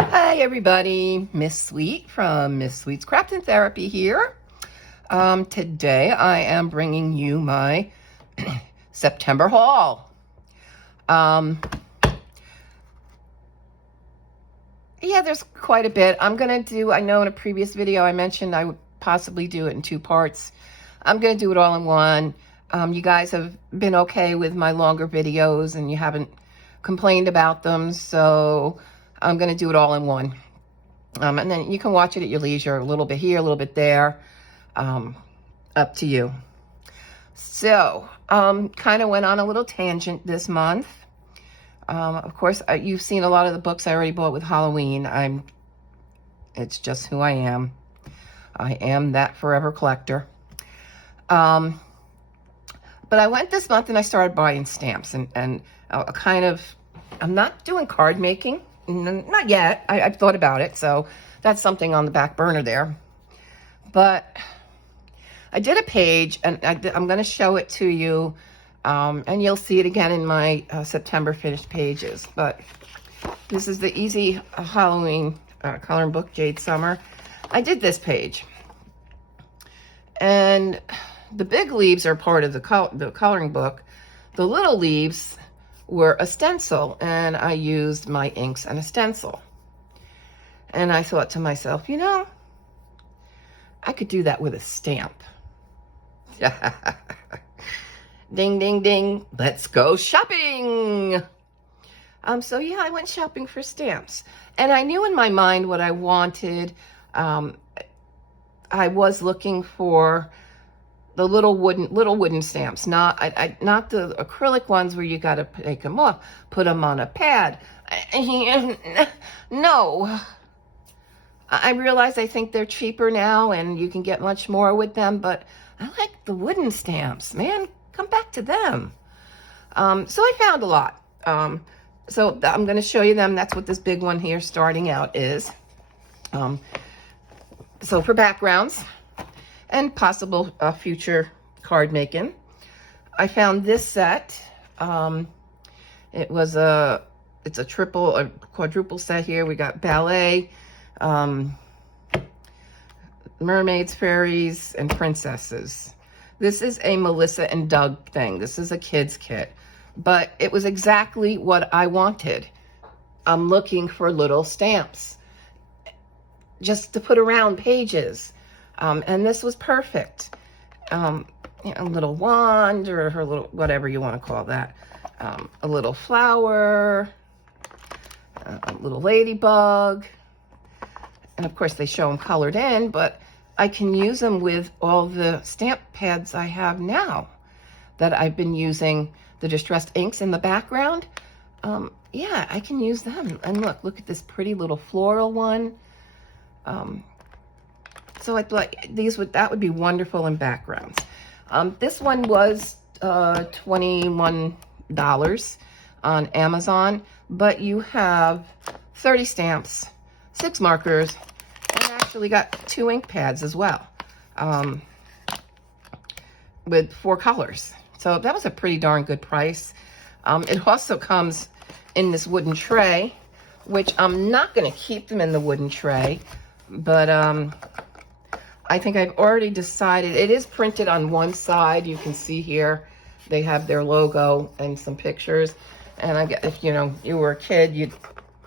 Hi everybody, Miss Sweet from Miss Sweet's Crafting Therapy here. Today I am bringing you my September haul. Yeah, there's quite a bit. I'm gonna do, I know in a previous video I mentioned I would possibly do it in 2 parts. I'm gonna do it all in one. You guys have been okay with my longer videos and you haven't complained about them, so I'm gonna do it all in one. And then you can watch it at your leisure, a little bit here, a little bit there, up to you. So, kind of went on a little tangent this month. Of course, you've seen a lot of the books I already bought with Halloween. It's just who I am. I am that forever collector. But I went this month and I started buying stamps and I'm not doing card making. Not yet. I've thought about it, so that's something on the back burner there. But I did a page, and I'm going to show it to you, and you'll see it again in my September finished pages. But this is the Easy Halloween coloring book, Jade Summer. I did this page, and the big leaves are part of the coloring book. The little leaves were a stencil, and I used my inks and a stencil. And I thought to myself, you know, I could do that with a stamp. Ding, ding, ding. Let's go shopping. So yeah, I went shopping for stamps. And I knew in my mind what I wanted. I was looking for the little wooden stamps, not the acrylic ones where you got to take them off, put them on a pad. No. I realize I think they're cheaper now and you can get much more with them, but I like the wooden stamps, man. Come back to them. So I found a lot. So I'm going to show you them. That's what this big one here starting out is. So for backgrounds and possible future card making, I found this set. It's a quadruple set here. We got ballet, mermaids, fairies, and princesses. This is a Melissa and Doug thing. This is a kid's kit, but it was exactly what I wanted. I'm looking for little stamps just to put around pages. And this was perfect. A little wand or her little, whatever you want to call that. A little flower, a little ladybug. And of course they show them colored in, but I can use them with all the stamp pads I have now that I've been using, the distressed inks in the background. Yeah, I can use them. And look at this pretty little floral one. So I thought that would be wonderful in backgrounds. This one was $21 on Amazon, but you have 30 stamps, 6 markers, and actually got 2 ink pads as well, with 4 colors. So that was a pretty darn good price. It also comes in this wooden tray, which I'm not going to keep them in the wooden tray, but I think I've already decided. It is printed on one side. You can see here they have their logo and some pictures. And I guess if you were a kid,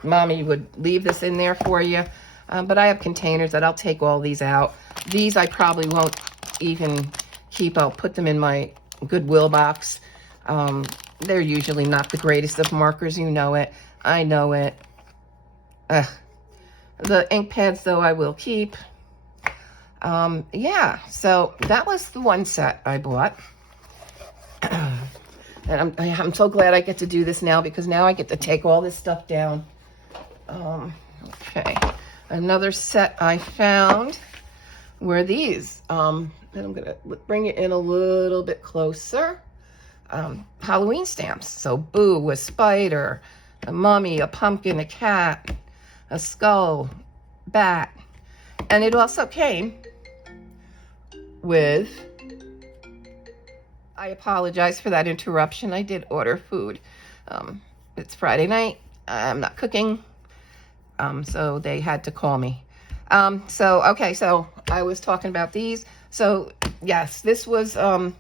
mommy would leave this in there for you. But I have containers that I'll take all these out. These I probably won't even keep. I'll put them in my Goodwill box. They're usually not the greatest of markers. You know it. I know it. The ink pads, though, I will keep. Yeah, so that was the one set I bought. And I'm so glad I get to do this now, because now I get to take all this stuff down. Okay, another set I found were these. And I'm gonna bring it in a little bit closer. Halloween stamps. So Boo, a spider, a mummy, a pumpkin, a cat, a skull, bat. And it also came with, I apologize for that interruption. I did order food. It's Friday night. I'm not cooking. So they had to call me. Okay, so I was talking about these. So yes, this was a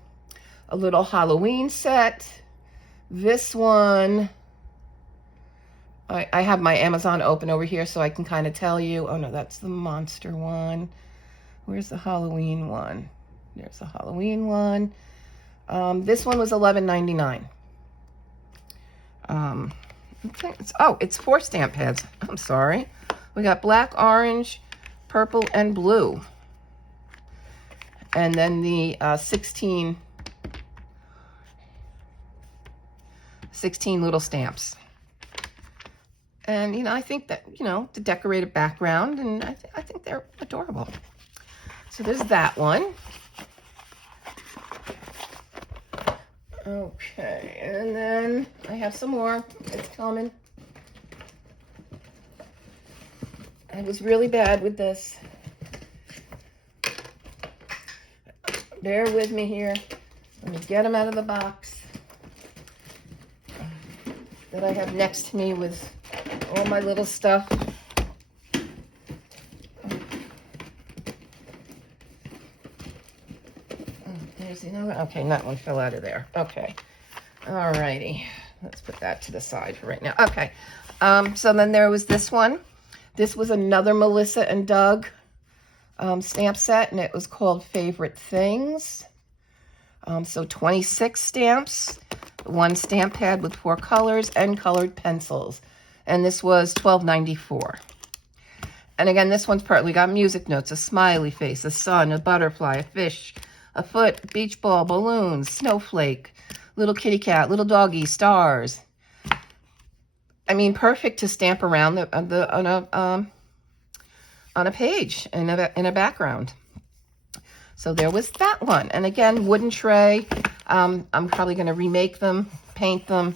little Halloween set. This one, I have my Amazon open over here so I can kind of tell you. Oh no, that's the monster one. Where's the Halloween one? There's the Halloween one. This one was $11.99. It's 4 stamp heads. I'm sorry. We got black, orange, purple, and blue. And then the 16 little stamps. And, you know, I think that, you know, the decorated background, and I think they're adorable. So there's that one. Okay, and then I have some more. It's coming. I was really bad with this. Bear with me here. Let me get them out of the box that I have next to me with all my little stuff. There's another. Okay, that one fell out of there. Okay. All righty. Let's put that to the side for right now. Okay. So then there was this one. This was another Melissa and Doug stamp set, and it was called Favorite Things. So 26 stamps, 1 stamp pad with 4 colors, and colored pencils. And this was $12.94. And again, this one's partly got music notes, a smiley face, a sun, a butterfly, a fish, a foot, beach ball, balloons, snowflake, little kitty cat, little doggy, stars. I mean, perfect to stamp around on a page in a background. So there was that one. And again, wooden tray. I'm probably going to remake them, paint them.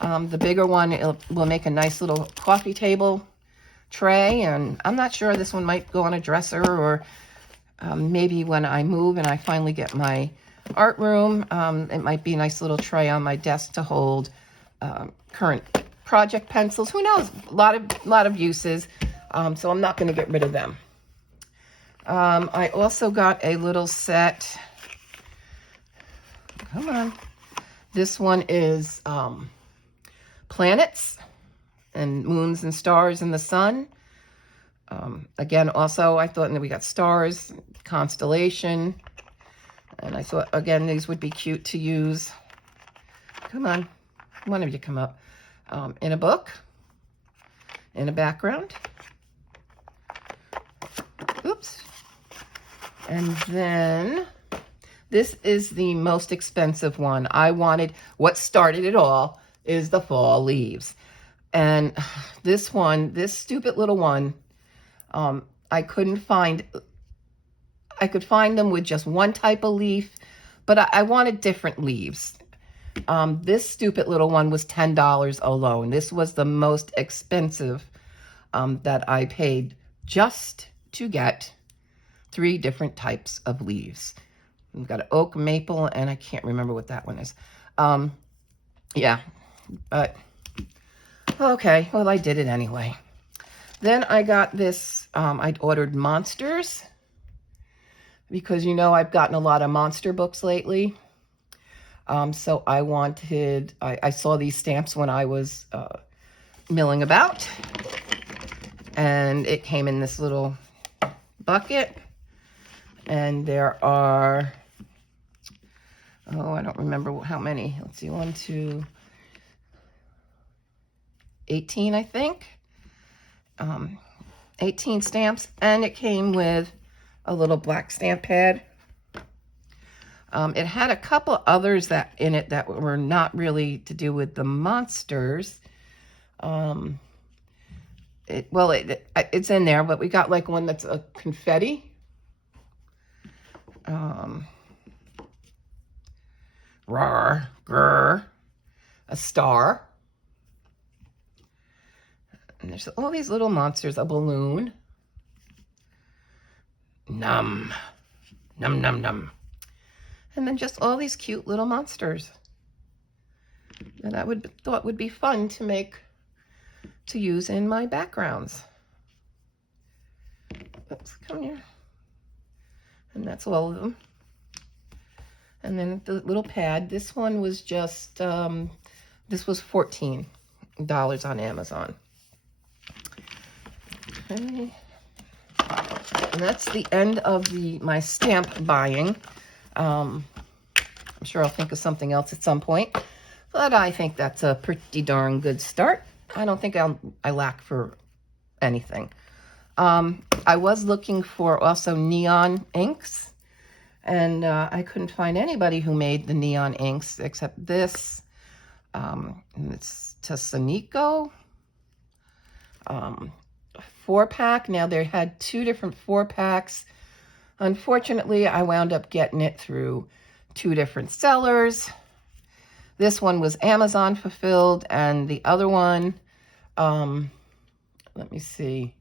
The bigger one will make a nice little coffee table tray. And I'm not sure, this one might go on a dresser, or maybe when I move and I finally get my art room, it might be a nice little tray on my desk to hold current project pencils. Who knows? A lot of uses. So I'm not going to get rid of them. I also got a little set. Come on. This one is planets and moons and stars and the sun. Again, also, I thought that we got stars, constellation. And I thought, again, these would be cute to use. Come on. One of you come up. In a book. In a background. Oops. And then this is the most expensive one. I wanted, what started it all is the fall leaves. And this one, this stupid little one, I could find them with just one type of leaf, but I wanted different leaves. This stupid little one was $10 alone. This was the most expensive that I paid just to get 3 different types of leaves. We've got an oak, maple, and I can't remember what that one is. Yeah, but okay, well, I did it anyway. Then I got this, I ordered monsters, because, you know, I've gotten a lot of monster books lately. So I wanted, I saw these stamps when I was milling about, and it came in this little bucket, and there are, oh, I don't remember how many. Let's see, 1, 2, 18, I think. 18 stamps, and it came with a little black stamp pad. It had a couple others that in it that were not really to do with the monsters. It's in there, but we got like one that's a confetti. Rawr, grr, a star. And there's all these little monsters, a balloon. Num, num, num, num. And then just all these cute little monsters that I thought would be fun to use in my backgrounds. Oops, come here. And that's all of them. And then the little pad, this one was just, this was $14 on Amazon. Okay. And that's the end of my stamp buying. I'm sure I'll think of something else at some point, but I think that's a pretty darn good start. I don't think I lack for anything. I was looking for also neon inks, and I couldn't find anybody who made the neon inks except this. It's Tasanico 4-pack. Now, they had 2 different 4-packs. Unfortunately, I wound up getting it through 2 different sellers. This one was Amazon fulfilled, and the other one, let me see,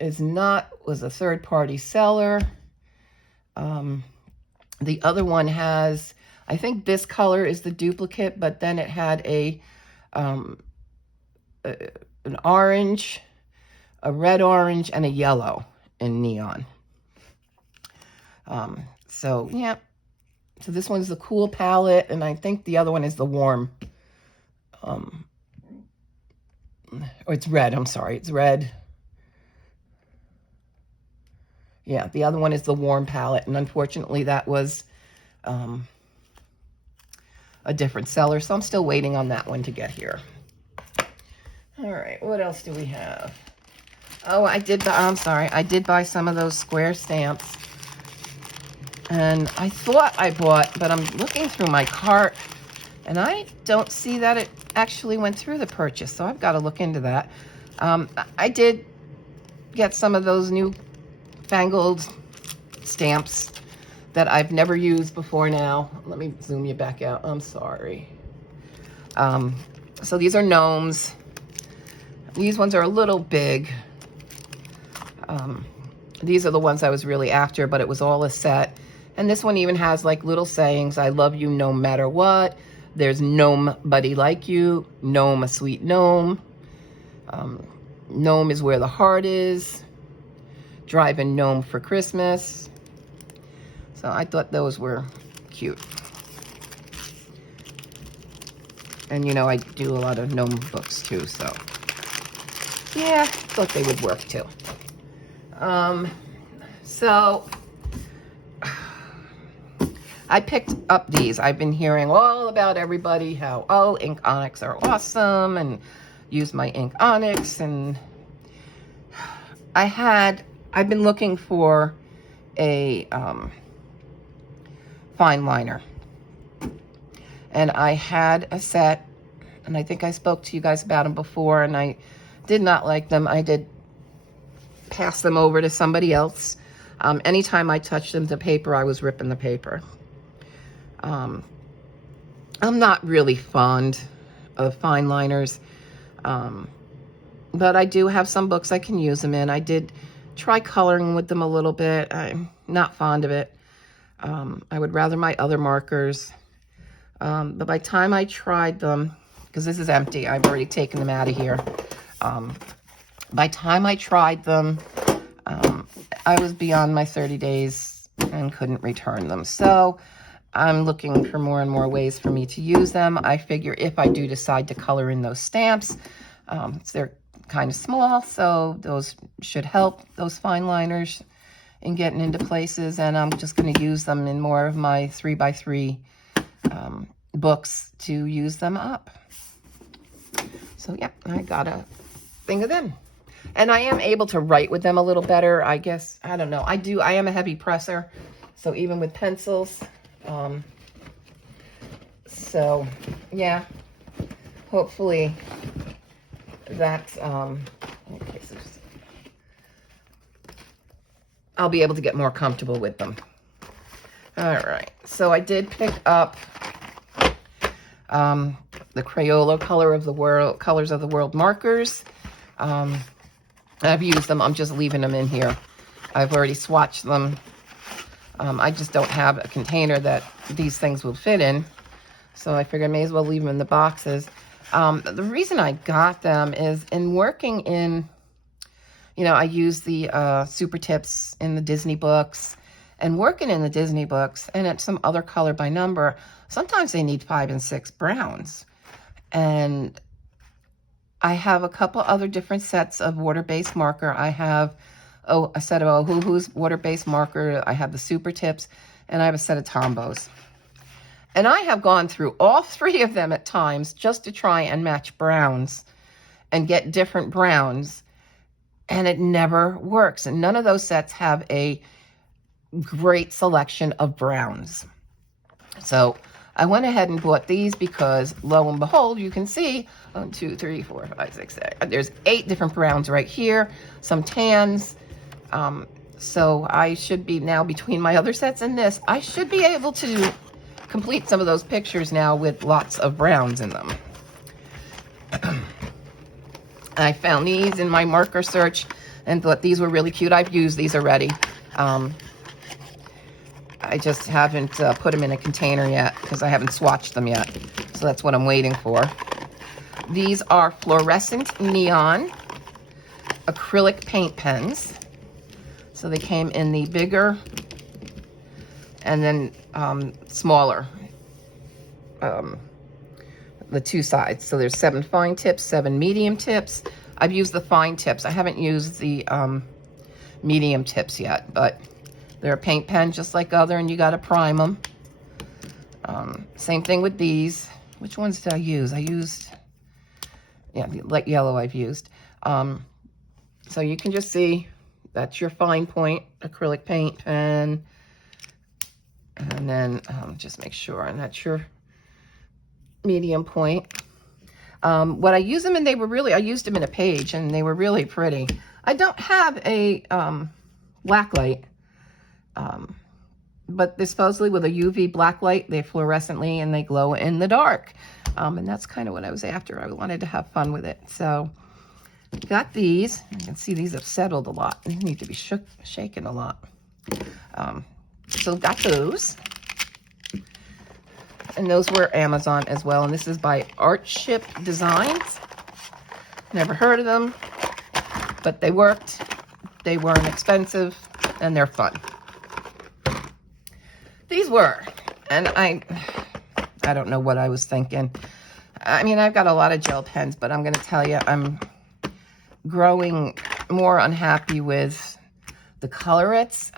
was a third-party seller. The other one has, I think this color is the duplicate, but then it had an orange, a red orange, and a yellow in neon. So yeah, so this one's the cool palette, and I think the other one is the warm. Or it's red, I'm sorry, it's red. Yeah, the other one is the warm palette, and unfortunately that was a different seller, so I'm still waiting on that one to get here. All right, what else do we have? Oh, I did buy some of those square stamps, and I thought I bought, but I'm looking through my cart, and I don't see that it actually went through the purchase, so I've got to look into that. I did get some of those new fangled stamps that I've never used before now. Let me zoom you back out. I'm sorry. So these are gnomes. These ones are a little big. These are the ones I was really after, but it was all a set. And this one even has like little sayings. I love you no matter what. There's gnome buddy like you. Gnome, a sweet gnome. Gnome is where the heart is. Driving gnome for Christmas. So I thought those were cute. And you know, I do a lot of gnome books too, so yeah, thought they would work too. So I picked up these. I've been hearing all about everybody how, oh, Ink Onyx are awesome, and use my Ink Onyx, and I've been looking for a fine liner, and I had a set, and I think I spoke to you guys about them before, and I did not like them. I did pass them over to somebody else. Anytime I touched them to paper, I was ripping the paper. I'm not really fond of fine liners, but I do have some books I can use them in. I did try coloring with them a little bit. I'm not fond of it. I would rather my other markers. But by the time I tried them, because this is empty, I've already taken them out of here. By the time I tried them, I was beyond my 30 days and couldn't return them. So I'm looking for more and more ways for me to use them. I figure if I do decide to color in those stamps, they're kind of small, so those should help, those fine liners, in getting into places. And I'm just going to use them in more of my 3x3 books to use them up. So yeah, I got a thing of them. And I am able to write with them a little better, I guess. I don't know. I am a heavy presser, so even with pencils. So yeah, hopefully that's, okay, so I'll be able to get more comfortable with them. All right, so I did pick up the Crayola Colors of the World markers. I've used them. I'm just leaving them in here. I've already swatched them. I just don't have a container that these things will fit in, so I figured I may as well leave them in the boxes. The reason I got them is in working in You know, I use the Super Tips in the Disney books, and working in the Disney books and at some other color by number, sometimes they need 5 and 6 browns. And I have a couple other different sets of water-based marker. I have a set of Ohuhu's water-based marker. I have the Super Tips, and I have a set of Tombows. And I have gone through all 3 of them at times just to try and match browns and get different browns, and it never works. And none of those sets have a great selection of browns. So I went ahead and bought these because, lo and behold, you can see 1, 2, 3, 4, 5, 6, 7. There's 8 different browns right here, some tans. So I should be now, between my other sets and this, I should be able to complete some of those pictures now with lots of browns in them. I found these in my marker search and thought these were really cute. I've used these already. I just haven't put them in a container yet because I haven't swatched them yet. So that's what I'm waiting for. These are fluorescent neon acrylic paint pens. So they came in the bigger and then smaller, the 2 sides. So there's 7 fine tips, 7 medium tips. I've used the fine tips. I haven't used the medium tips yet, but they're a paint pen just like other, and you got to prime them. Same thing with these. Which ones did I use? I used, yeah, the light yellow I've used. So you can just see that's your fine point acrylic paint pen. And then just make sure, and that's your medium point. What I used them in, I used them in a page, and they were really pretty. I don't have a black light. But they're supposedly with a UV black light, they fluorescently and they glow in the dark. And that's kind of what I was after. I wanted to have fun with it. So got these. You can see these have settled a lot. They need to be shaken a lot. So got those. And those were Amazon as well. And this is by Artship Designs. Never heard of them, but they worked. They weren't expensive, and they're fun. These were, and I don't know what I was thinking. I mean, I've got a lot of gel pens, but I'm going to tell you, I'm growing more unhappy with the Colorettes.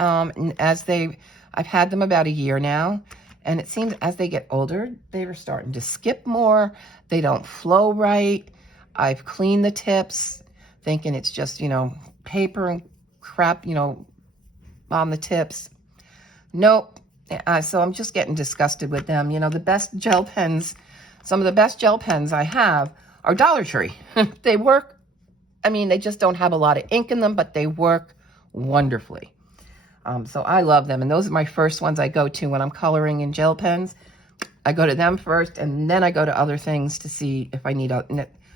I've had them about a year now, and it seems as they get older, they are starting to skip more. They don't flow right. I've cleaned the tips, thinking it's just, you know, paper and crap, you know, on the tips. Nope. So I'm just getting disgusted with them. You know, the best gel pens, some of the best gel pens I have are Dollar Tree. They work, I mean, they just don't have a lot of ink in them, but they work wonderfully. So I love them. And those are my first ones I go to when I'm coloring in gel pens. I go to them first, and then I go to other things to see if I need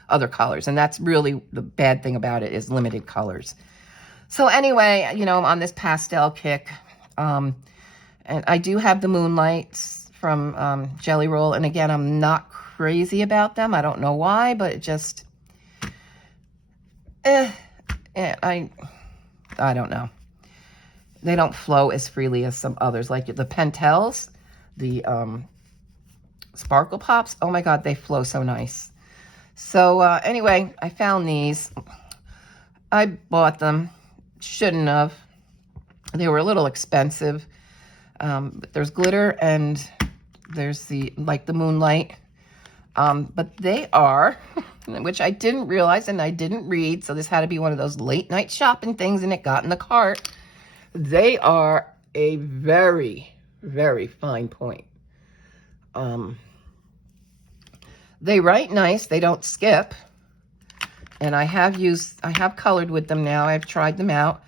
other colors. And that's really the bad thing about it, is limited colors. So anyway, you know, I'm on this pastel kick. And I do have the Moonlights from Jelly Roll. And again, I'm not crazy about them. I don't know why, but it just, I don't know. They don't flow as freely as some others. Like the Pentels, the Sparkle Pops. Oh my God, they flow so nice. So anyway, I found these. I bought them. Shouldn't have. They were a little expensive. But there's glitter and there's the Moonlight. But they are, which I didn't realize and I didn't read, so this had to be one of those late night shopping things, and it got in the cart. They are a very, very fine point. They write nice, they don't skip. And I have colored with them now. I've tried them out.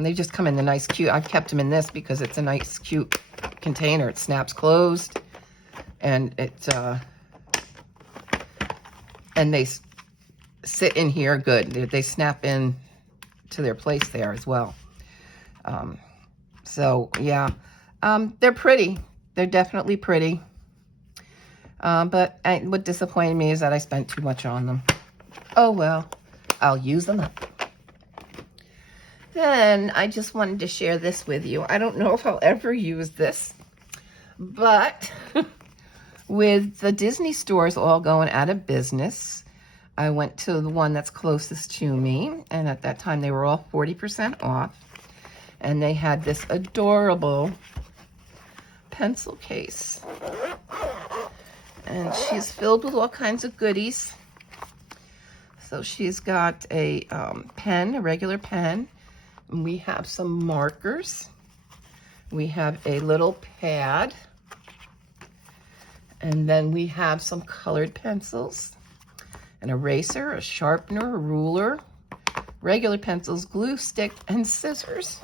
They just come in the nice, cute, I've kept them in this because it's a nice, cute container. It snaps closed, and and they sit in here good. They snap in to their place there as well. So yeah, they're pretty. They're definitely pretty. But what disappointed me is that I spent too much on them. Oh well, I'll use them up. then I just wanted to share this with you. I don't know if I'll ever use this, but with the Disney stores all going out of business, I went to the one that's closest to me, and at that time they were all 40% off, and they had this adorable pencil case, and she's filled with all kinds of goodies. So she's got a pen, a regular pen. We have some markers. We have a little pad. And then we have some colored pencils, an eraser, a sharpener, a ruler, regular pencils, glue stick, and scissors.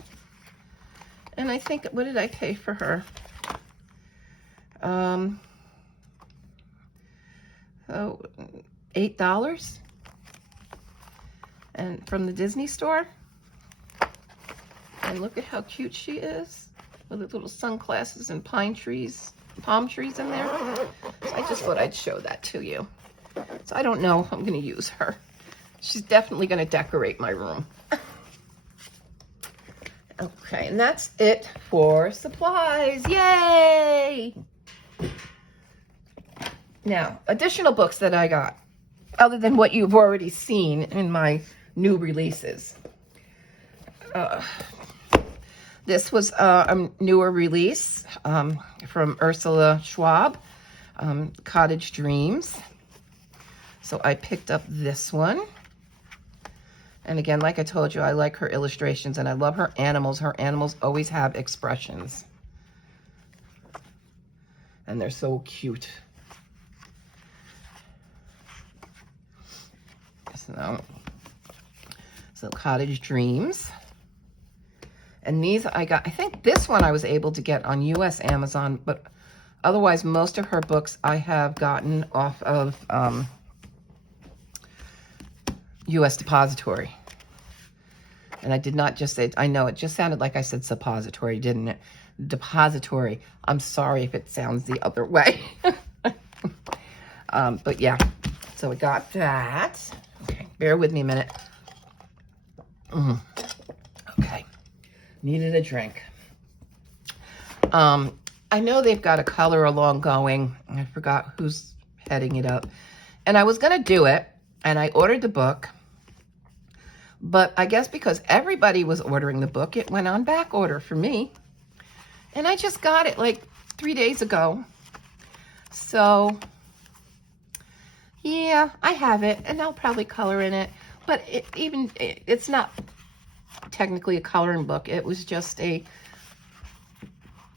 And I think, what did I pay for her? So $8. And from the Disney store. And look at how cute she is with the little sunglasses and palm trees in there. So I just thought I'd show that to you. So I don't know if I'm going to use her. She's definitely going to decorate my room. Okay, and that's it for supplies. Yay! Now, additional books that I got, other than what you've already seen in my new releases. This was a newer release from Ursula Schwab, Cottage Dreams. So I picked up this one. And again, like I told you, I like her illustrations and I love her animals. Her animals always have expressions. And they're so cute. So Cottage Dreams. And these I got, I think this one I was able to get on US Amazon, but otherwise most of her books I have gotten off of US Depository. And I did not just say, I know it just sounded like I said suppository, didn't it? Depository. I'm sorry if it sounds the other way. But yeah, so we got that. Okay, bear with me a minute. Okay, needed a drink. I know they've got a color along going. I forgot who's heading it up. And I was going to do it, and I ordered the book. But I guess because everybody was ordering the book, it went on back order for me. And I just got it like 3 days ago. So, yeah, I have it, and I'll probably color in it. But it's not technically a coloring book. It was just a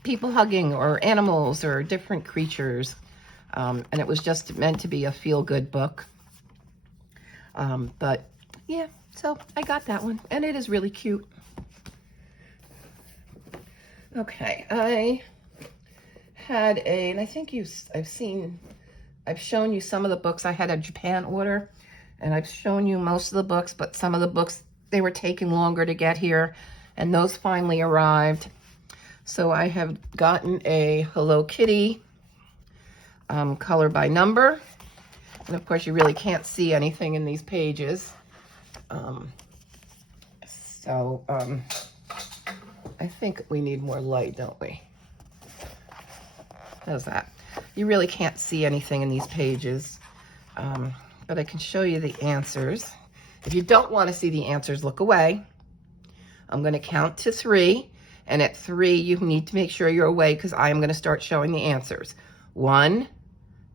people hugging or animals or different creatures. And it was just meant to be a feel-good book. But, yeah, so I got that one, and it is really cute. Okay, I had and I think I've shown you some of the books. I had a Japan order, and I've shown you most of the books, but some of the books, they were taking longer to get here, and those finally arrived. So I have gotten a Hello Kitty color by number, and of course you really can't see anything in these pages. I think we need more light, don't we? How's that? You really can't see anything in these pages, but I can show you the answers. If you don't want to see the answers, look away. I'm going to count to 3, and at 3, you need to make sure you're away because I am going to start showing the answers. 1,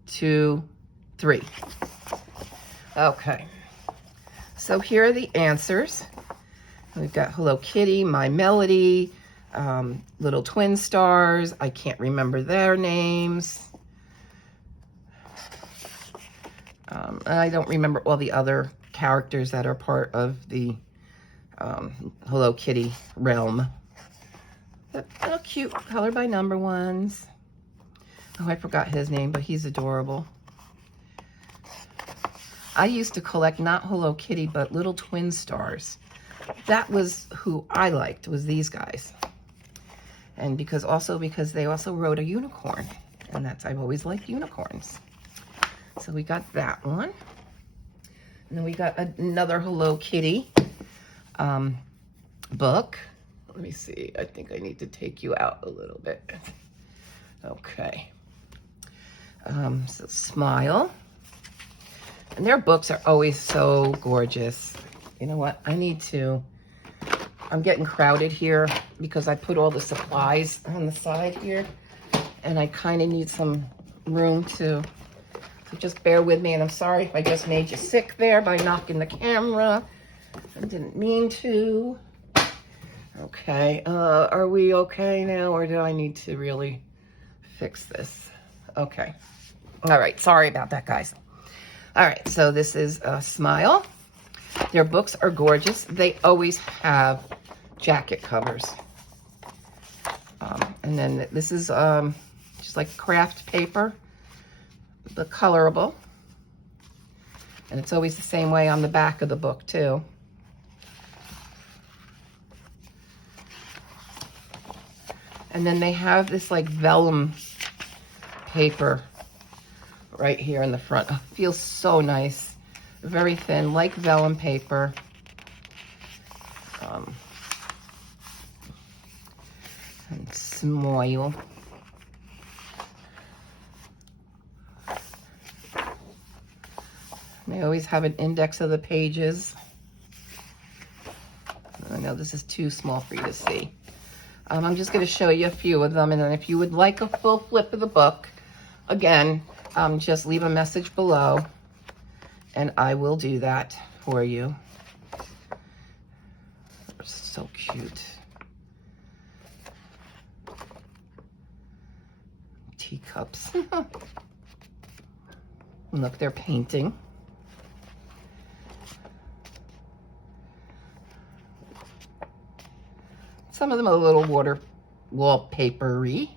2, 3. Okay. So here are the answers. We've got Hello Kitty, My Melody, Little Twin Stars. I can't remember their names. And I don't remember all the other characters that are part of the Hello Kitty realm. But little cute color by number ones. Oh, I forgot his name, but he's adorable. I used to collect not Hello Kitty, but Little Twin Stars. That was who I liked, was these guys. And because they also rode a unicorn. And I've always liked unicorns. So we got that one. And then we got another Hello Kitty book. Let me see. I think I need to take you out a little bit. Okay. So Smile. And their books are always so gorgeous. You know what? I'm getting crowded here because I put all the supplies on the side here. And I kind of need some room so just bear with me. And I'm sorry if I just made you sick there by knocking the camera. I didn't mean to. Okay, are we okay now, or do I need to really fix this? Okay. All right, sorry about that, guys. All right, so this is Smile. Their books are gorgeous. They always have jacket covers. And then this is just like craft paper, the colorable. And it's always the same way on the back of the book, too. And then they have this like vellum paper right here in the front. It feels so nice. Very thin, like vellum paper. And Smile. They always have an index of the pages. I know this is too small for you to see. I'm just going to show you a few of them, and then if you would like a full flip of the book, again, just leave a message below, and I will do that for you. They're so cute. Teacups. Look, they're painting. Some of them are a little wallpapery.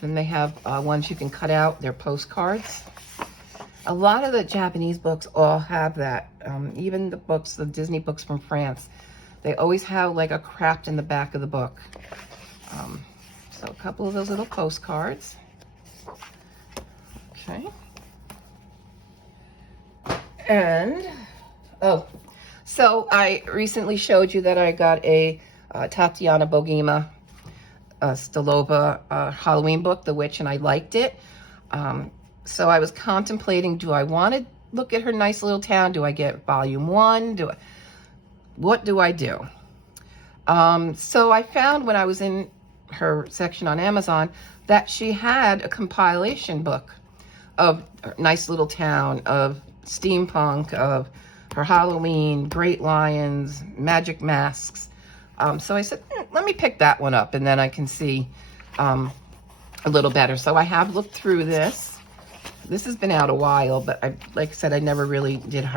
Then they have ones you can cut out. They're postcards. A lot of the Japanese books all have that. Even the Disney books from France, they always have like a craft in the back of the book. So a couple of those little postcards. Okay. And, so I recently showed you that I got a Tatiana Bogima Stolova Halloween book, The Witch, and I liked it. So I was contemplating, do I want to look at her nice little town? Do I get volume 1? What do I do? So I found when I was in her section on Amazon that she had a compilation book of Nice Little Town, of steampunk, of her Halloween, Great Lions, Magic Masks. So I said, let me pick that one up, and then I can see a little better. So I have looked through this. This has been out a while, but like I said, I never really did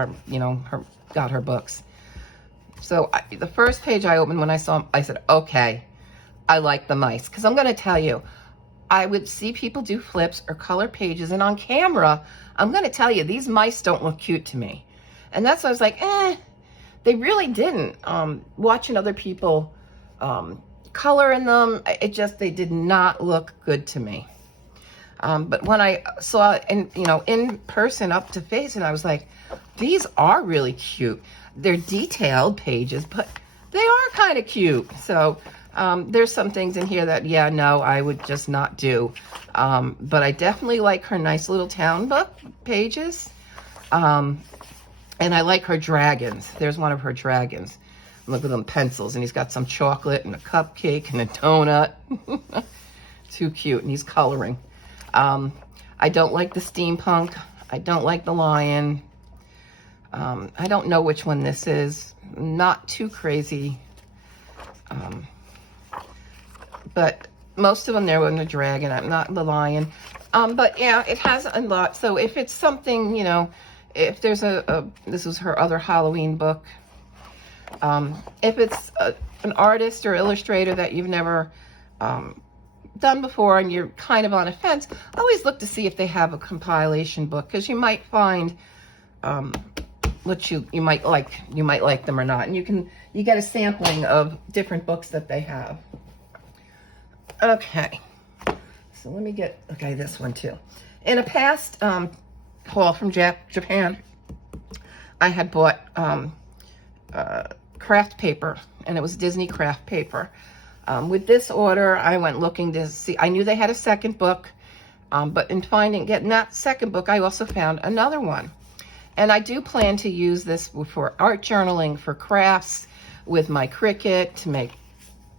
got her books. So the first page I opened when I saw them, I said, okay, I like the mice. Because I'm going to tell you, I would see people do flips or color pages, and on camera, I'm going to tell you, these mice don't look cute to me. And that's why I was like, they really didn't. Watching other people color in them, they did not look good to me. But when I saw it in person up to face, and I was like, these are really cute. They're detailed pages, but they are kind of cute. So there's some things in here that, I would just not do. But I definitely like her Nice Little Town book pages. And I like her dragons. There's one of her dragons. Look at them pencils, and he's got some chocolate and a cupcake and a donut. Too cute, and he's coloring. I don't like the steampunk. I don't like the lion. I don't know which one this is. Not too crazy. But most of them, they're in the dragon. I'm not the lion. But yeah, it has a lot. So if it's something, if there's this was her other Halloween book. If it's an artist or illustrator that you've never done before and you're kind of on a fence, always look to see if they have a compilation book, because you might find what you might like. You might like them or not, and you get a sampling of different books that they have. Okay, so let me get this one too. In a past haul from Japan, I had bought craft paper, and it was Disney craft paper. With this order, I went looking to see, I knew they had a second book, but in getting that second book, I also found another one. And I do plan to use this for art journaling, for crafts, with my Cricut, to make,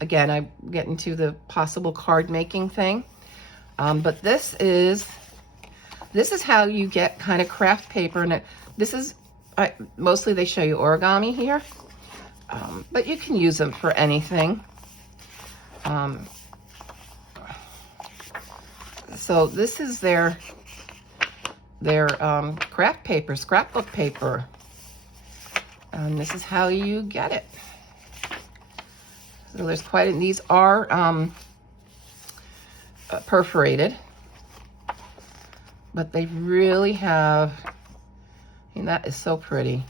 again, I get into the possible card making thing. But this is how you get kind of craft paper. And mostly they show you origami here, but you can use them for anything. So this is their craft paper, scrapbook paper. And this is how you get it. So there's these are perforated, but they really have, and that is so pretty.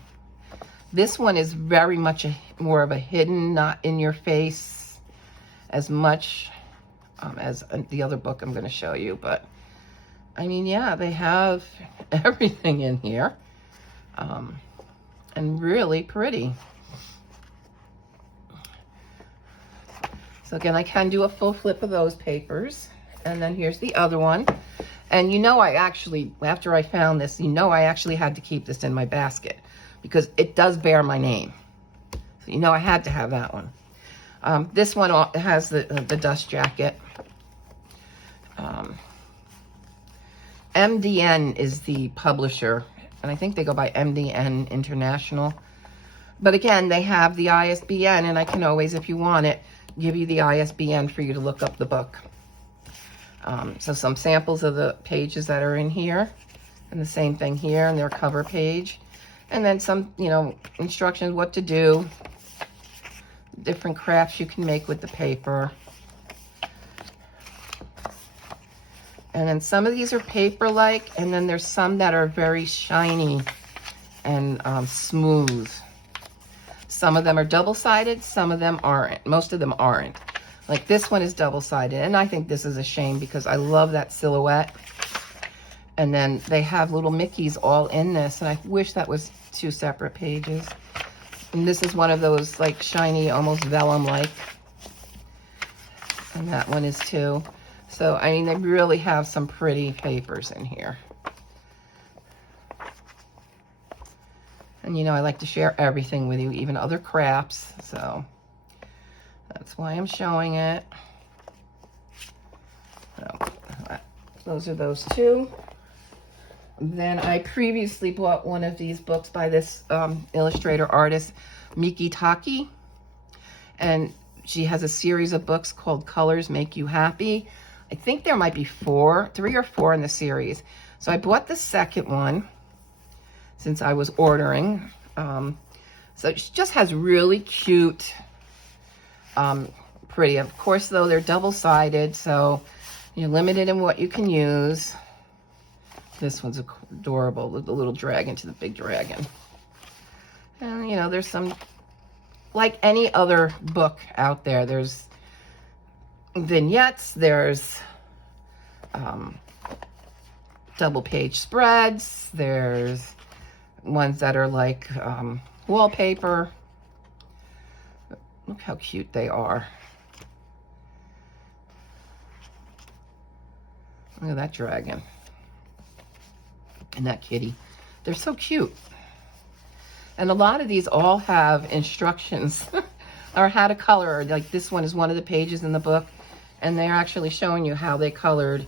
This one is very much more of a hidden, not in your face as much as the other book I'm going to show you. But I mean, yeah, they have everything in here, and really pretty. So again, I can do a full flip of those papers. And then here's the other one. And you know, after I found this, you know, I actually had to keep this in my basket because it does bear my name. So you know, I had to have that one. This one has the dust jacket. MDN is the publisher, and I think they go by MDN International. But again, they have the ISBN, and I can always, if you want it, give you the ISBN for you to look up the book. So some samples of the pages that are in here, and the same thing here in their cover page. And then some, you know, instructions what to do, different crafts you can make with the paper. And then some of these are paper-like, and then there's some that are very shiny and smooth. Some of them are double-sided, some of them aren't. Most of them aren't. Like this one is double-sided, and I think this is a shame because I love that silhouette. And then they have little Mickeys all in this, and I wish that was 2 separate pages. And this is one of those like shiny, almost vellum-like. And that one is too. So, I mean, they really have some pretty papers in here. And you know, I like to share everything with you, even other crafts. So, that's why I'm showing it. So, those are those two. Then I previously bought one of these books by this illustrator artist, Miki Taki. And she has a series of books called Colors Make You Happy. I think there might be 3 or 4 in the series. So I bought the second one since I was ordering. So she just has really cute, pretty. Of course, though, they're double-sided, so you're limited in what you can use. This one's adorable, the little dragon to the big dragon. And, you know, there's some, like any other book out there, there's vignettes, there's double page spreads, there's ones that are like wallpaper. Look how cute they are. Look at that dragon and that kitty. They're so cute. And a lot of these all have instructions or how to color. Like this one is one of the pages in the book, and they're actually showing you how they colored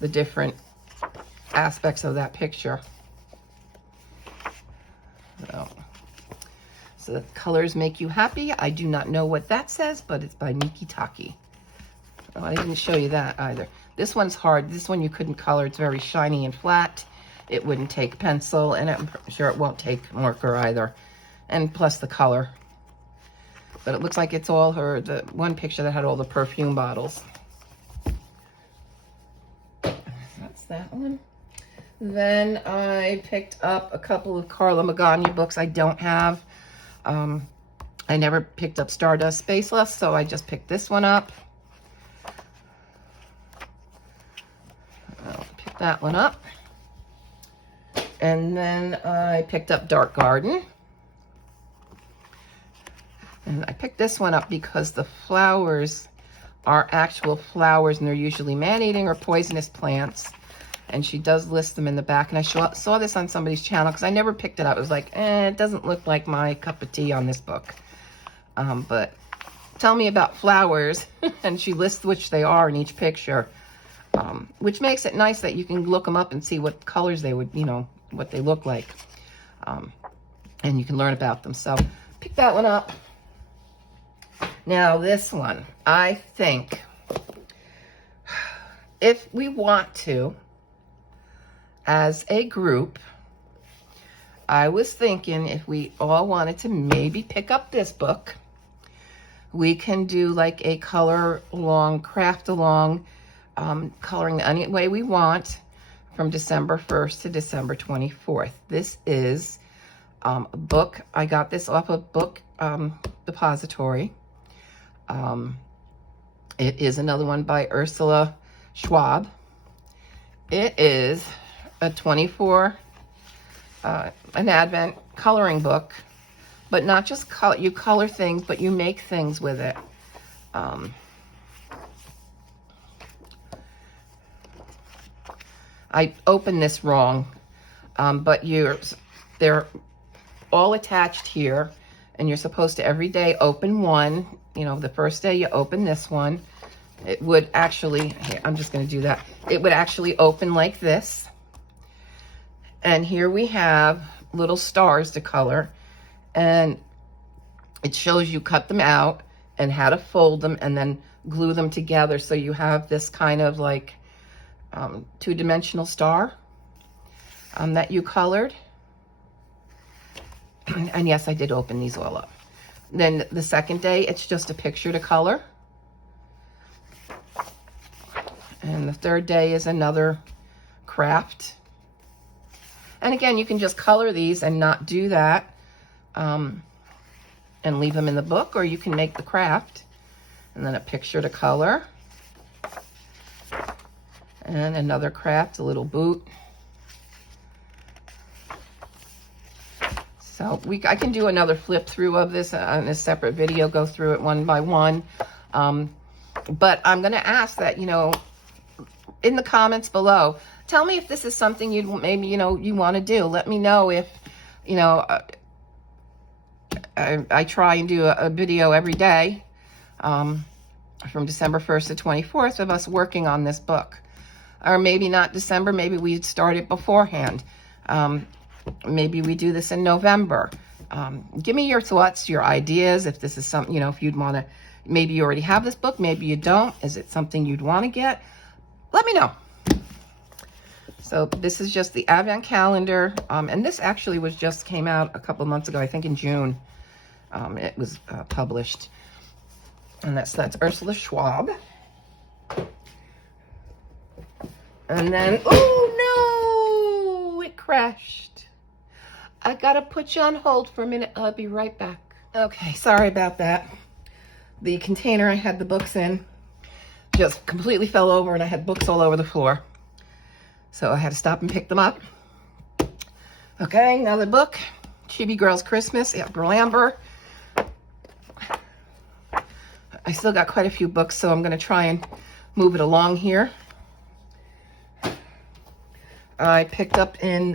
the different aspects of that picture. So the Colors Make You Happy. I do not know what that says, but it's by Miki Taki. Oh, I didn't show you that either. This one's hard. This one you couldn't color. It's very shiny and flat. It wouldn't take pencil, and I'm sure it won't take marker either. And plus the color. But it looks like it's all the one picture that had all the perfume bottles. That's that one. Then I picked up a couple of Carla Magana books I don't have. I never picked up Stardust Spaceless, so I just picked this one up. I'll pick that one up. And then I picked up Dark Garden. And I picked this one up because the flowers are actual flowers, and they're usually man-eating or poisonous plants. And she does list them in the back. And I saw this on somebody's channel because I never picked it up. It was like, it doesn't look like my cup of tea on this book. But tell me about flowers. And she lists which they are in each picture, which makes it nice that you can look them up and see what colors they would, you know, what they look like. And you can learn about them. So pick that one up. Now this one, I think if we want to, as a group, I was thinking if we all wanted to maybe pick up this book, we can do like a color along, craft along, coloring any way we want from December 1st to December 24th. This is a book. I got this off of Book Depository. It is another one by Ursula Schwab. It is a 24, an Advent coloring book, but not just color, you color things, but you make things with it. I opened this wrong, but they're all attached here, and you're supposed to every day open one. You know, the first day you open this one, it would actually, here, I'm just going to do that. It would actually open like this. And here we have little stars to color, and it shows you cut them out and how to fold them and then glue them together. So you have this kind of like two-dimensional star that you colored. And yes, I did open these all up. Then the second day, it's just a picture to color. And the third day is another craft. And again, you can just color these and not do that and leave them in the book, or you can make the craft. And then a picture to color. And another craft, a little boot. So I can do another flip through of this on a separate video, go through it one by one. But I'm going to ask that, you know, in the comments below, tell me if this is something you'd maybe, you know, you want to do. Let me know if, you know, I try and do a video every day from December 1st to 24th of us working on this book. Or maybe not December, maybe we'd start it beforehand. Maybe we do this in November. Give me your thoughts, your ideas, if this is something, you know, if you'd want to, maybe you already have this book, maybe you don't. Is it something you'd want to get? Let me know. So this is just the Advent calendar. And this actually just came out a couple months ago, I think in June. It was published. And that's Ursula Schwab. And then, oh no, it crashed. I gotta put you on hold for a minute. I'll be right back. Okay, sorry about that. The container I had the books in just completely fell over, and I had books all over the floor. So I had to stop and pick them up. Okay, another book, Chibi Girls Christmas, April Amber. I still got quite a few books, so I'm gonna try and move it along here. I picked up in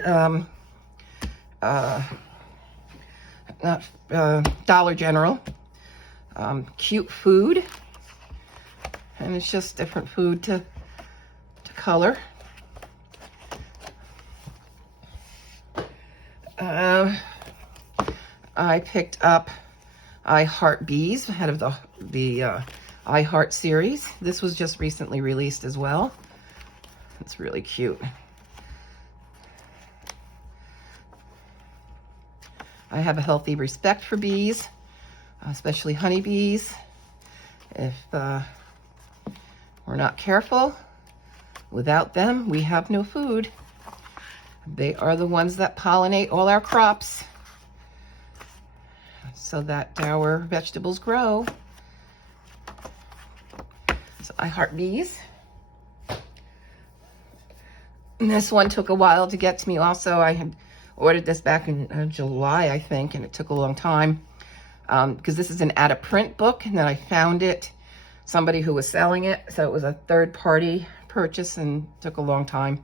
Dollar General, Cute Food, and it's just different food to color. I picked up I Heart Bees, head of the I Heart series. This was just recently released as well. It's really cute. I have a healthy respect for bees, especially honeybees. If we're not careful, without them, we have no food. They are the ones that pollinate all our crops so that our vegetables grow. So I Heart Bees. And this one took a while to get to me also. I had ordered this back in July, I think, and it took a long time because this is an out-of-print book, and then I found it, somebody who was selling it, so it was a third-party purchase and took a long time.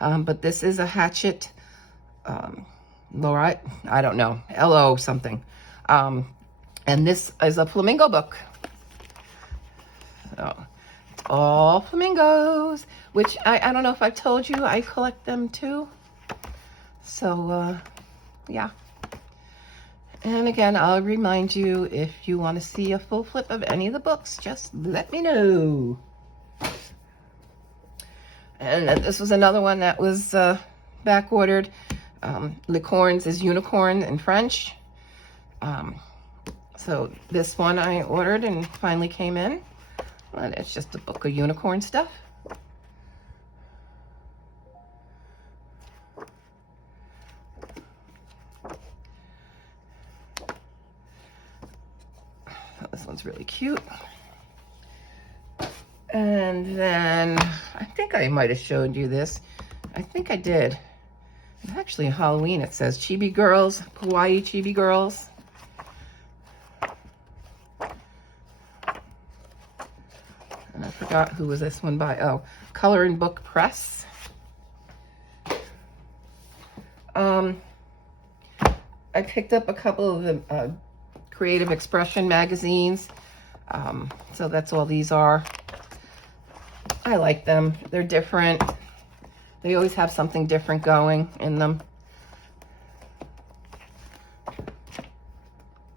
But this is a Hachette, Laurite, I don't know, L-O something. And this is a flamingo book. So, it's all flamingos, which I don't know if I've told you, I collect them too. So, yeah. And again, I'll remind you, if you want to see a full flip of any of the books, just let me know. And this was another one that was back ordered. Licornes is unicorn in French. So this one I ordered and finally came in. And it's just a book of unicorn stuff. This one's really cute. And then I think I might have showed you this. I think I did. It's actually Halloween. It says Chibi Girls, Hawaii Chibi Girls. And I forgot who was this one by. Oh, Color and Book Press. I picked up a couple of the Creative Expression magazines. So that's all these are. I like them. They're different. They always have something different going in them.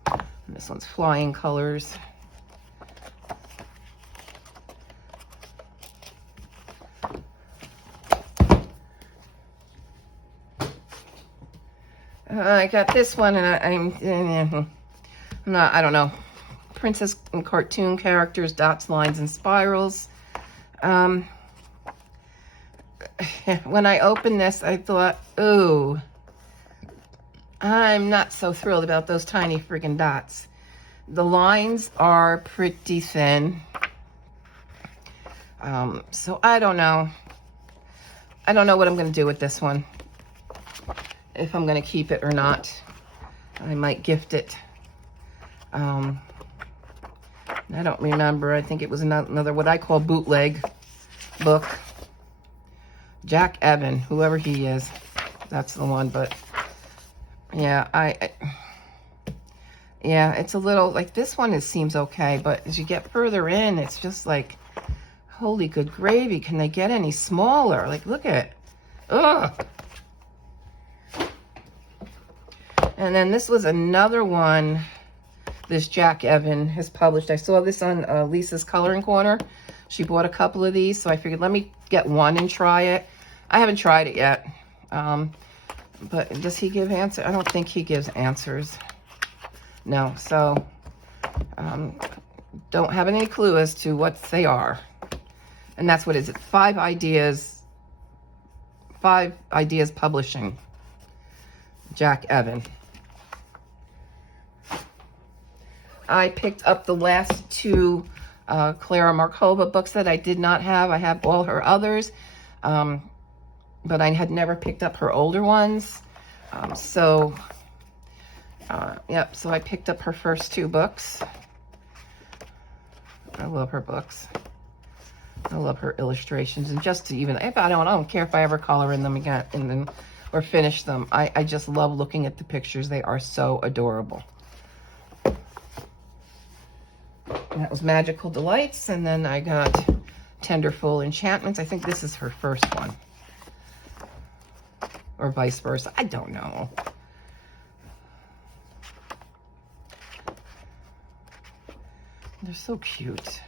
And this one's Flying Colors. I got this one, and I don't know. Princess and Cartoon Characters, Dots, Lines, and Spirals. When I opened this, I thought, ooh, I'm not so thrilled about those tiny friggin' dots. The lines are pretty thin. So I don't know. I don't know what I'm going to do with this one. If I'm going to keep it or not. I might gift it. I don't remember. I think it was another what I call bootleg book. Jack Evan, whoever he is. That's the one. But yeah, yeah, it's a little like this one. It seems okay, but as you get further in, it's just like, holy good gravy. Can they get any smaller? Like, look at it. Ugh. And then this was another one this Jack Evan has published. I saw this on Lisa's Coloring Corner. She bought a couple of these, so I figured let me get one and try it. I haven't tried it yet. But does he give answers? I don't think he gives answers. No, so don't have any clue as to what they are. And that's what is it? 5 Ideas Publishing. Jack Evan. I picked up the last 2 Clara Markova books that I did not have. I have all her others, but I had never picked up her older ones. Yep, so I picked up her first 2 books. I love her books. I love her illustrations, and just to even, if I don't care if I ever color in them again, or finish them. I just love looking at the pictures. They are so adorable. That was Magical Delights, and then I got Tenderful Enchantments. I think this is her first one. Or vice versa. I don't know. They're so cute.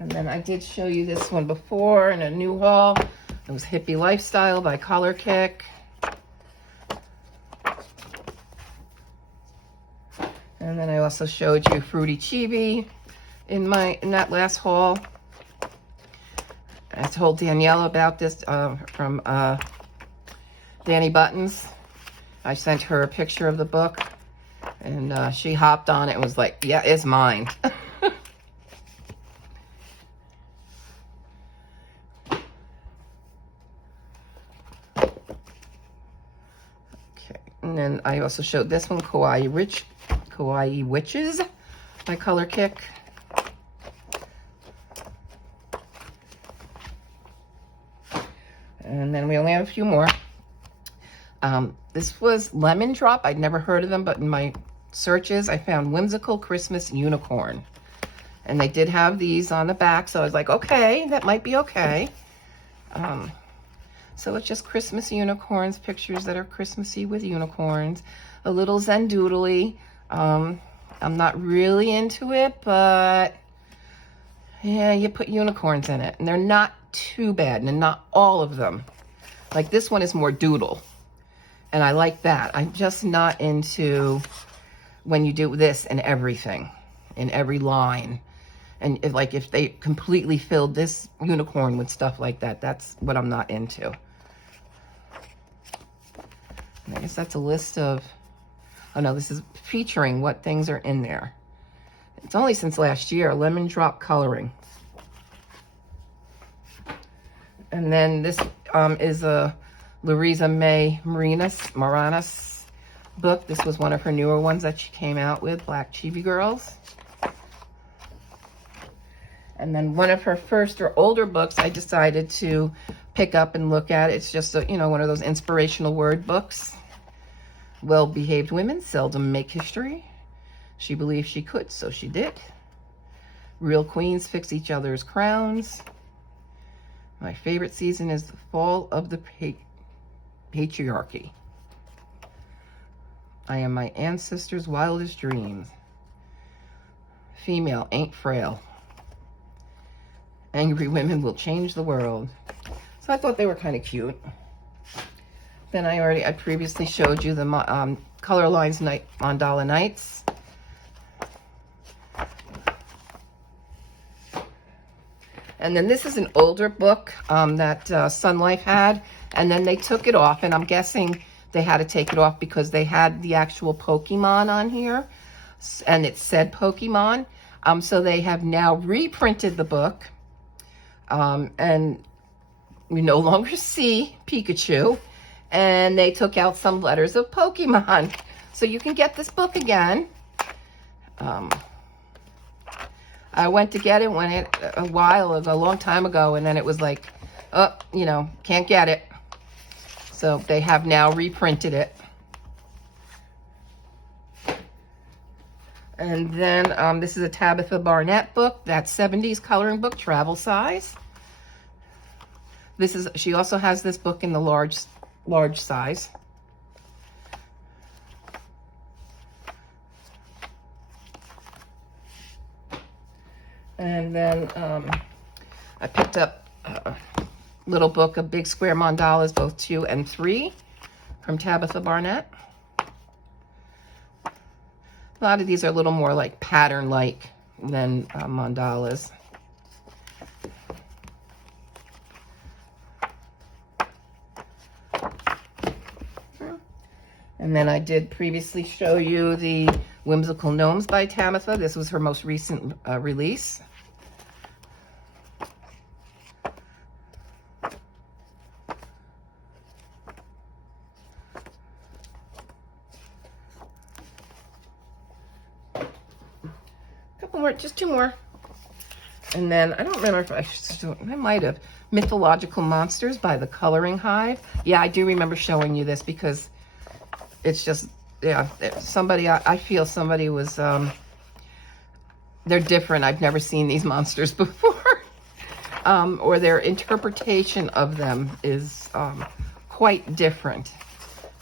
And then I did show you this one before in a new haul. It was Hippie Lifestyle by Color Kick. And then I also showed you Fruity Chibi in that last haul. I told Danielle about this from Danny Buttons. I sent her a picture of the book, And she hopped on it and was like, yeah, it's mine. Okay, and then I also showed this one, Kawaii Witches by Color Kick. And then we only have a few more. This was Lemon Drop. I'd never heard of them, but in my searches, I found Whimsical Christmas Unicorn. And they did have these on the back, so I was like, okay, that might be okay. So it's just Christmas unicorns, pictures that are Christmassy with unicorns. A little Zendoodly. I'm not really into it, but yeah, you put unicorns in it. And they're not too bad, and not all of them. Like this one is more doodle. And I like that. I'm just not into when you do this in everything, in every line. And if they completely filled this unicorn with stuff like that, that's what I'm not into. And I guess that's a list of, oh no, this is featuring what things are in there. It's only since last year, Lemon Drop Coloring. And then this is a Louisa May Moranis book. This was one of her newer ones that she came out with, Black Chibi Girls. And then one of her first or older books I decided to pick up and look at. It's just, one of those inspirational word books. Well-behaved women seldom make history. She believed she could, so she did. Real queens fix each other's crowns. My favorite season is the fall of the patriarchy. I am my ancestors' wildest dreams. Female ain't frail. Angry women will change the world. So I thought they were kind of cute. Then I previously showed you the Color Lines Mandala Nights. And then this is an older book that Sun Life had, and then they took it off, and I'm guessing they had to take it off because they had the actual Pokemon on here, and it said Pokemon. So they have now reprinted the book, and we no longer see Pikachu, and they took out some letters of Pokemon. So you can get this book again. I went to get it a long time ago, and then it was like, oh, can't get it. So they have now reprinted it. And then this is a Tabitha Barnett book, that 70s coloring book, travel size. She also has this book in the large size. And then I picked up a little book of big square mandalas, both 2 and 3, from Tabitha Barnett. A lot of these are a little more like pattern-like than mandalas. And then I did previously show you the Whimsical Gnomes by Tabitha. This was her most recent release. Couple more, just 2 more. And then I don't remember if I might have Mythological Monsters by the Coloring Hive. Yeah, I do remember showing you this because it's just, yeah, I feel somebody was, they're different. I've never seen these monsters before. Or their interpretation of them is quite different.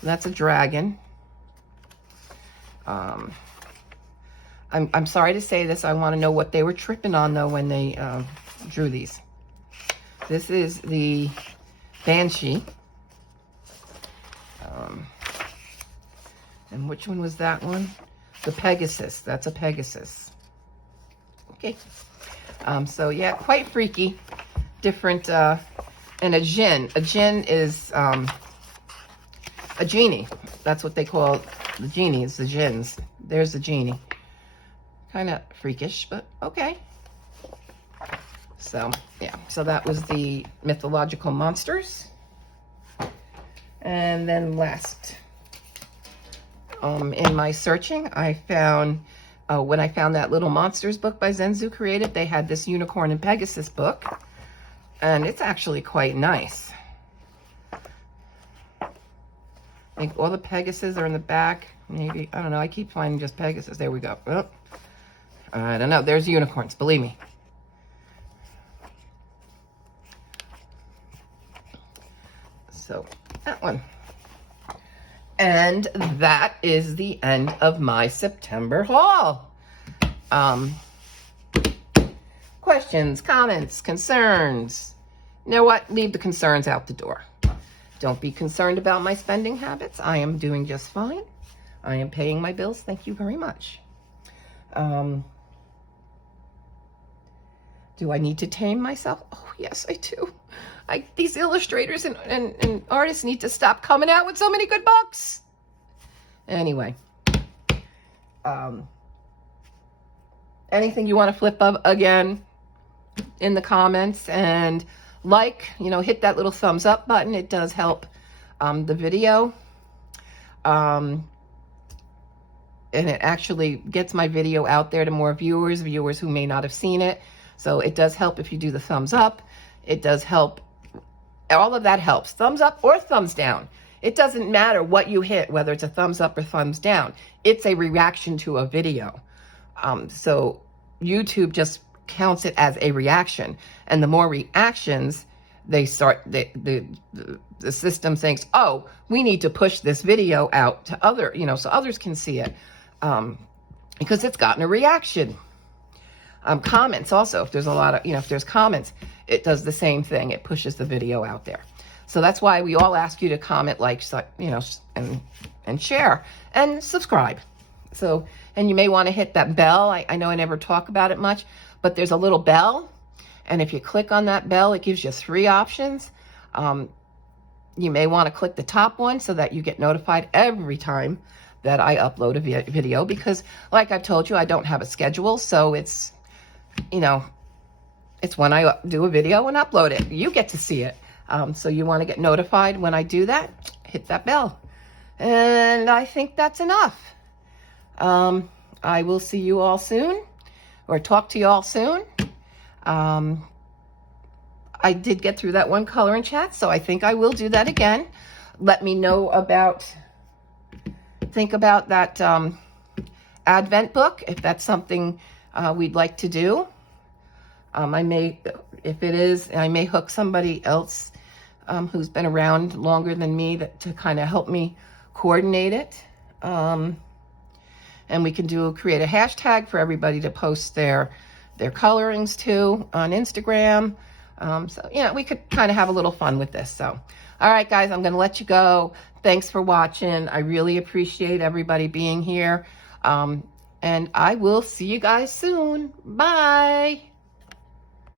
That's a dragon. I'm sorry to say this. I want to know what they were tripping on, though, when they drew these. This is the Banshee. And which one was that one? The Pegasus. That's a Pegasus. Okay. So, yeah, quite freaky. Different. And a Djinn. A Djinn is a genie. That's what they call the genies, the Djinns. there's the genie. Kind of freakish, but okay. So, yeah. So that was the mythological monsters. And then last, in my searching, I found, when I found that Little Monsters book by Zenzu Creative, they had this Unicorn and Pegasus book. And it's actually quite nice. I think all the Pegasus are in the back. Maybe, I don't know. I keep finding just Pegasus. There we go. Oh, I don't know. There's unicorns, believe me. So, that one. And that is the end of my September haul. Questions, comments, concerns. You know what? Leave the concerns out the door. Don't be concerned about my spending habits. I am doing just fine. I am paying my bills. Thank you very much. Do I need to tame myself? Oh, yes, I do. These illustrators and artists need to stop coming out with so many good books. Anyway. Anything you want to flip up again in the comments, and hit that little thumbs up button. It does help the video. And it actually gets my video out there to more viewers who may not have seen it. So it does help if you do the thumbs up. It does help. All of that helps. Thumbs up or thumbs down. It doesn't matter what you hit, whether it's a thumbs up or thumbs down. It's a reaction to a video. So YouTube just counts it as a reaction. And the more reactions they start, the system thinks, oh, we need to push this video out to so others can see it. Because it's gotten a reaction. Comments also, if there's a lot of, if there's comments, it does the same thing. It pushes the video out there. So that's why we all ask you to comment, like, and share and subscribe. So, and you may want to hit that bell. I know I never talk about it much, but there's a little bell. And if you click on that bell, it gives you 3 options. You may want to click the top one so that you get notified every time that I upload a video, because like I've told you, I don't have a schedule. So it's, it's when I do a video and upload it, you get to see it. So you want to get notified when I do that, hit that bell. And I think that's enough. I will see you all soon, or talk to you all soon. I did get through that one color in chat, so I think I will do that again. Let me know think about that Advent book, if that's something we'd like to do. I may, if it is, I may hook somebody else who's been around longer than me to kind of help me coordinate it. And we can create a hashtag for everybody to post their colorings to on Instagram. So, we could kind of have a little fun with this. So, all right, guys, I'm going to let you go. Thanks for watching. I really appreciate everybody being here. And I will see you guys soon. Bye.